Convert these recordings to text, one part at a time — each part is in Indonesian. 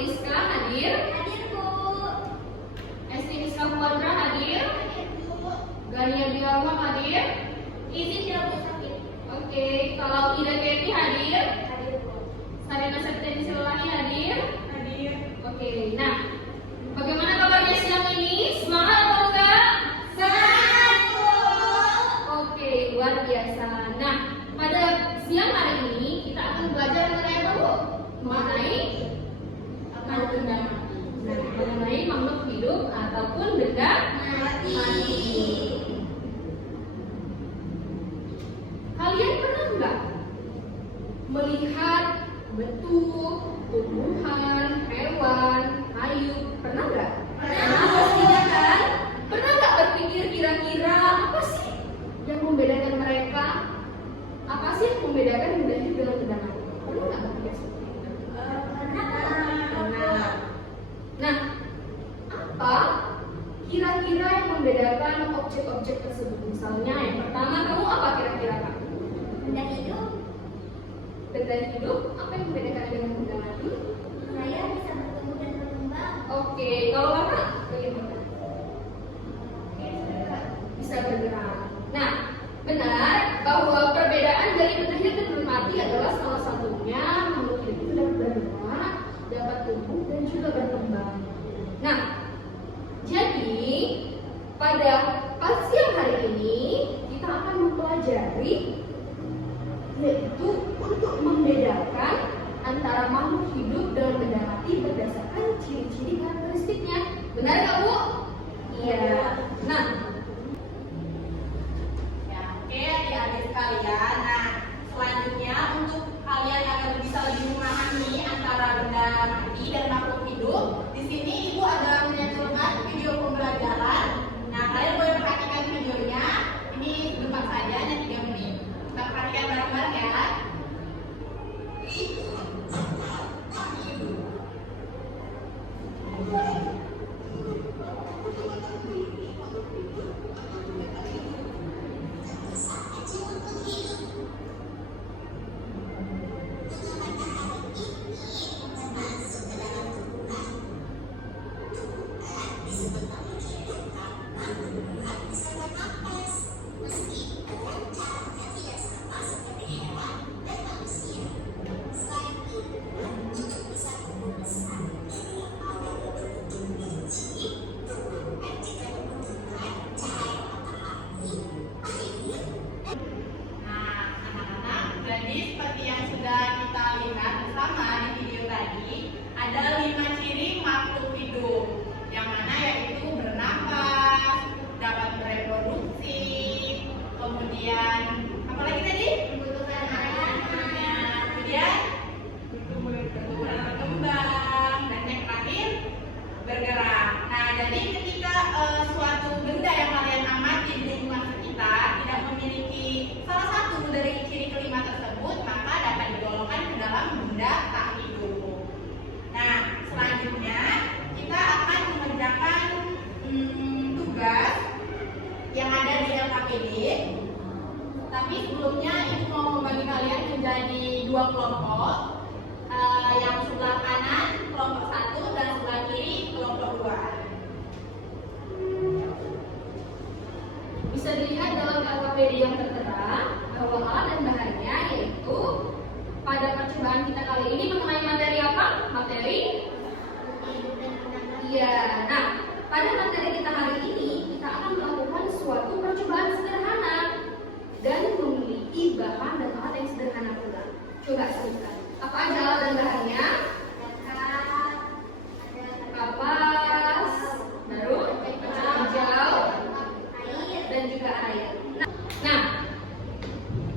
Rizka hadir? Hadir, Bu. Esti Rizka Puandra hadir? Hadir, Bu. Gania Dilama hadir? Izin ya, Bu, sakit. Oke, kalau Ida Keti hadir? Hadir, Bu. Sarina Septiani Silani hadir? Hadir. Oke, nah bagaimana kabarnya siang ini? Semangat atau enggak? Semangat, Bu. Oke, luar biasa. Nah, pada siang hari ini kita akan belajar mengenai apa, Bu? Mengenai makhluk benda mati. Nah, mengenai makhluk hidup ataupun benda Mati. Kalian pernah nggak melihat bentuk tumbuhan, hewan, hayuk? Pernah nggak? Pernah. Pastinya kan? Pernah nggak berpikir kira-kira apa sih yang membedakan mereka? Apa sih yang membedakan benda hidup dengan benda mati? Pernah nggak berpikir seperti itu? Pernah. Nah, apa kira-kira yang membedakan objek-objek tersebut? Misalnya yang pertama, kamu apa kira-kira kamu? Benda hidup. Benda hidup, apa yang membedakan dengan benda mati? Saya bisa bertumbuh dan berkembang. Oke, kalau kakak bagaimana? Bisa bergerak. Nah, benar bahwa perbedaan dari benda hidup dan benda mati adalah salah satunya makhluk hidup itu dapat bergerak, dapat tumbuh dan juga berkembang. Nah, jadi pada siang hari ini kita akan mempelajari yaitu untuk membedakan antara makhluk hidup dan benda mati berdasarkan ciri-ciri karakteristiknya. Benar nggak, Bu? Iya. Nah, Ya, oke adik-adik sekalian. Nah, selanjutnya untuk kalian agar bisa lebih memahami antara benda mati dan makhluk hidup, di sini Ibu ada menyantumkan video pembelajaran. Nah, kalian boleh perhatikan videonya. Ini sebentar saja, hanya 3 menit. Kita perhatikan bareng-bareng ya. Nah, anak-anak, jadi seperti yang sudah kita lihat bersama di video tadi, ada 5 ciri makhluk hidup, yang mana yaitu bernafas, dapat bereproduksi, kemudian apa lagi tadi? Membutuhkan makanan. Kemudian bertumbuh dan berkembang, dan yang terakhir bergerak. Nah, jadi ketika suatu benda yang kalian amati di lingkungan sekitar tidak memiliki salah satu dari ciri kelima tersebut, maka dapat digolongkan ke dalam benda tak hidup. Nah, selanjutnya kita akan mengerjakan tugas yang ada di LKPD. Tapi sebelumnya Ibu mau membagi kalian menjadi 2 kelompok. Yang sebelah kanan kelompok 1 dan sebelah kiri kelompok 2. bisa dilihat dalam LKPD yang tertera bahwa alat dan bahannya yaitu pada percobaan kita kali ini mengenai materi apa? Materi? Iya. Nah, pada materi kita hari ini kita akan melakukan suatu percobaan sederhana dan memiliki bahan dan alat yang sederhana pula. Coba sebutkan. Apa aja alat dan bahannya? Kapas, baru hijau, dan juga air. Nah,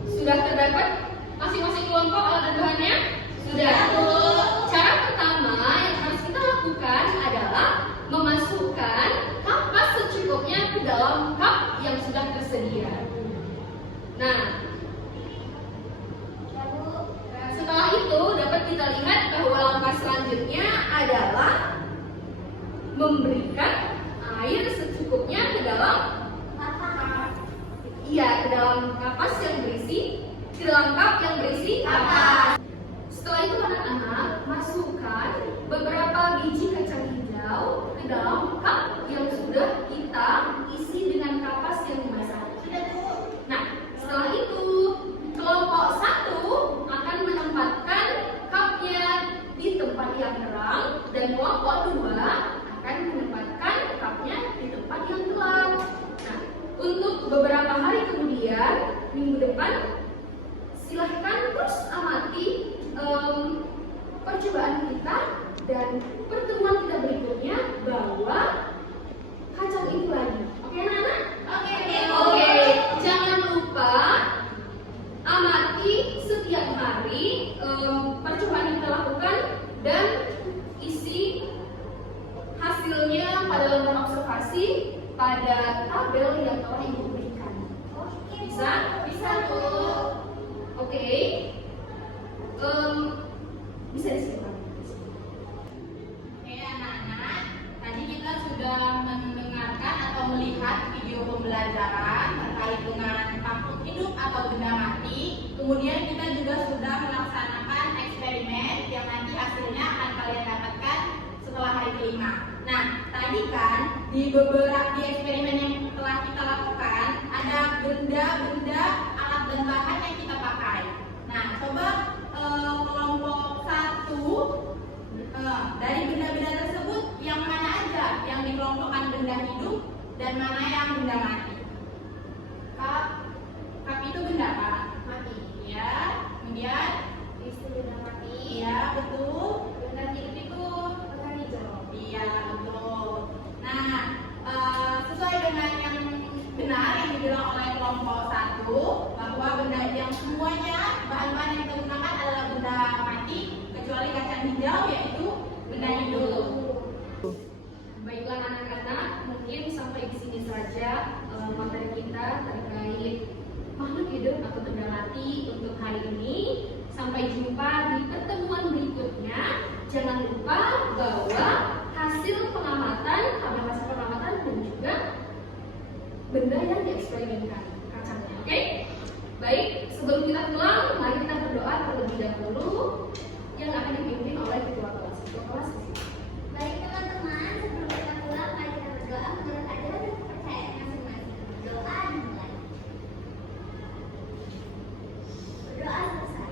sudah terdapat masing-masing kelompok alat dan bahannya? Sudah. Cara pertama yang harus kita lakukan adalah memasukkan kapas secukupnya ke dalam cup yang sudah tersedia. Nah, setelah itu dapat kita lihat bahwa langkah selanjutnya adalah memberikan air secukupnya ke dalam ke dalam kapas yang berisi, ke dalam cup yang berisi kapas. Setelah itu anak-anak masukkan beberapa biji kacang hijau ke dalam cup yang sudah kita isi dengan kapas yang dimasak. Nah, setelah itu kelompok 1 akan menempatkan cupnya di tempat yang terang dan kelompok 2 akan menempatkan cupnya di tempat yang gelap. Nah, untuk beberapa hari kemudian, minggu depan, silahkan terus amati percobaan kita dan pertemuan kita berikutnya bawa kacang itu lagi. Oke, anak-anak? Oke. Jangan lupa amati setiap hari percobaan yang kita lakukan dan isi hasilnya pada lembar observasi pada tabel yang telah Ibu berikan. Bisa? Bisa, Bu. Oke. Bisa disimpan. Oke anak-anak, tadi kita sudah mendengarkan atau melihat video pembelajaran terkait dengan makhluk hidup atau benda mati. Kemudian kita juga sudah melaksanakan eksperimen yang nanti hasilnya akan kalian dapatkan setelah hari kelima. Nah, tadi kan di eksperimen yang telah kita lakukan ada benda-benda, alat dan bahan yang kita pakai. Nah, coba kelompok 1 dari benda-benda tersebut yang mana aja yang dikelompokkan benda hidup dan mana yang benda mati? Cup itu benda apa? Mati. Ya. Kemudian Itu benda mati. iya betul. Benda hidup itu kacang hijau. Iya betul. Nah, sesuai dengan yang benar yang dibilang oleh kelompok 1 bahwa benda yang semuanya bahan-bahan yang kita gunakan adalah benda mati kecuali kacang hijau yaitu benda hidup. Baiklah anak-anak, mungkin sampai di sini saja materi kita terkait makhluk hidup atau benda mati untuk hari ini. Sampai jumpa di pertemuan berikutnya. Jangan lupa bawa hasil pengamatan, tabel hasil pengamatan dan juga benda yang dieksperimenkan kacangnya. Oke? Baik, sebelum kita pulang, mari kita berdoa terlebih dahulu yang akan dipimpin oleh ketua kelas. Ketua kelas. Baik teman-teman, sebelum kita pulang, mari kita berdoa menurut ajaran dan kepercayaan masing-masing. Berdoa dimulai. Berdoa selesai.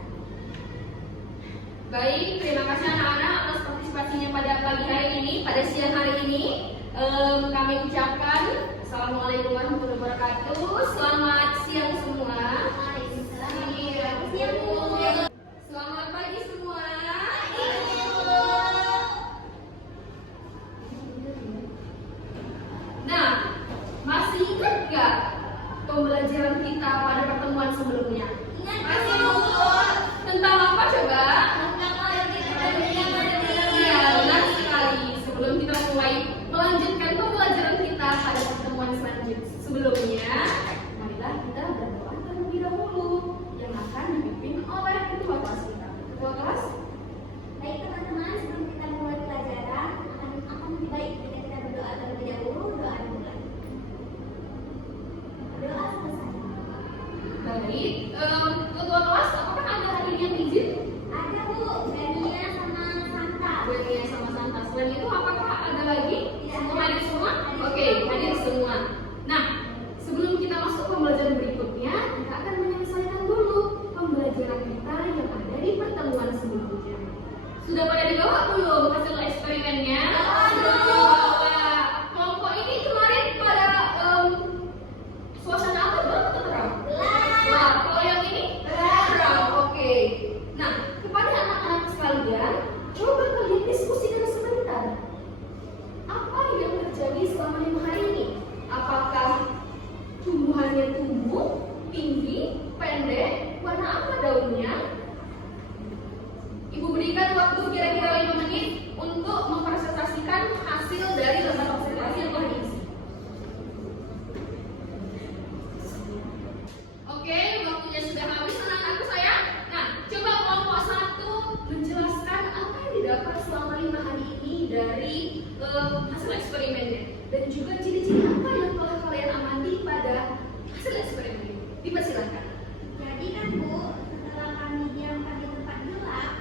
Baik, terima kasih anak-anak atas partisipasinya pada pagi hari ini, pada siang hari ini. Kami ucapkan Assalamualaikum warahmatullahi wabarakatuh. Selamat siang semua. Siang, Bu. Selamat pagi semua. Nah, masih ingat gak pembelajaran kita pada pertemuan sebelumnya? Masih, Bu. Tentang apa coba? Tentang orang Iya, benar sekali. Sebelum kita mulai melanjutkan pembelajaran kita pada pertemuan sebelumnya, marilah kita berdoa terlebih dahulu yang akan dipimpin oleh ketua kelas kita. Ketua kelas? Baik teman-teman, sebelum kita mulai pelajaran, akan lebih baik jika kita berdoa terlebih dahulu. Doa dimulai. Doa selesai. Baik, ketua kelas, apakah ada hari ini yang izin? Ada, Bu. Dania sama Santa. Buatnya sama Santa. Selain itu, apakah ada lagi? Semua hadir semua? Oke, hadir semua. Nah, sebelum kita masuk pembelajaran berikutnya, kita akan menyelesaikan dulu pembelajaran kita yang ada di pertemuan sebelumnya. Sudah pada dibawa belum hasil eksperimennya? Sudah dibawa. Kelompok ini kemarin pada suasana apa? Gelap atau terang? Gelap. Kalau yang ini? Terang. Oke. Nah, kepada anak-anak sekalian, coba kalian diskusikan sebentar. Apa yang terjadi selama 5 hari ini? Apakah tumbuhannya tumbuh, tinggi, pendek, warna apa daunnya? Ibu berikan waktu kira-kira 5 menit untuk mempresentasikan hasil dari lembar observasi yang telah diisi. Oke, waktunya sudah habis anak-anakku sayang. Nah, coba kelompok 1 menjelaskan apa yang didapat selama 5 hari ini dari hasil eksperimennya dan juga ciri-ciri apa yang telah kalian amati pada hasil eksperimen ini. Dipersilakan. Jadi kan, Bu, setelah kami diamkan di tempat gelap,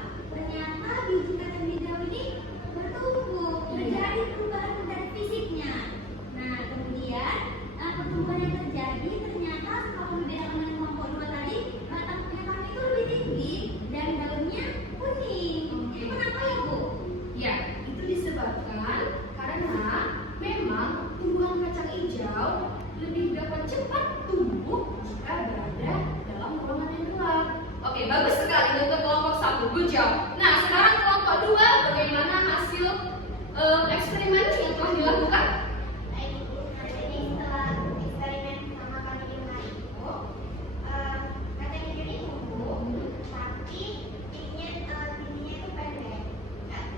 good job. Nah, sekarang kelompok 2, bagaimana hasil eksperimen yang telah dilakukan? Baik, Ibu. Nah, jadi setelah eksperimen pertama kali di rumah itu, katanya jadi tumbuh, tapi ininya itu pendek,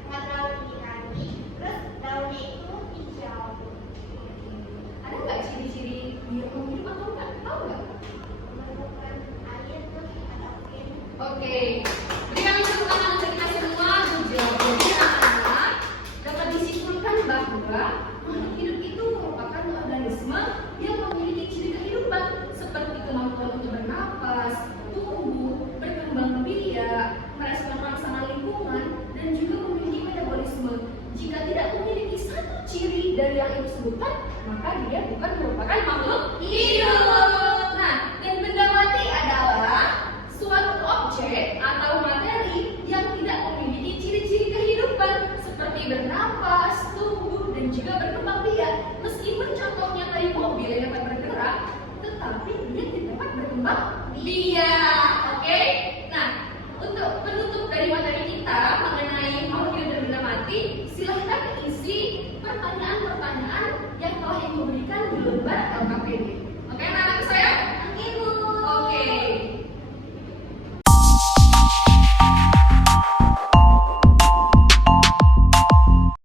nggak terlalu tinggi lagi. Terus daunnya itu hijau. Ada nggak ciri-ciri dia mau hidup atau enggak? Tahu nggak? Memerlukan air terus ada oksigen. Oke, berikan tepuk tangan untuk kita semua. Good job. Jadi anak-anak dapat disimpulkan bahwa makhluk hidup itu merupakan organisme yang memiliki ciri kehidupan seperti kemampuan untuk bernapas, tumbuh, berkembang biak, merespon rangsangan lingkungan, dan juga memiliki metabolisme. Jika tidak memiliki satu ciri dari yang ibu sebutkan, maka dia bukan merupakan makhluk hidup. Nah, dan benda mati adalah suatu objek atau materi yang tidak memiliki ciri-ciri kehidupan seperti bernapas, tumbuh, dan juga berkembang biak. Meskipun contohnya tadi mobil yang dapat bergerak, tetapi dia tidak dapat berkembang biak. Oke?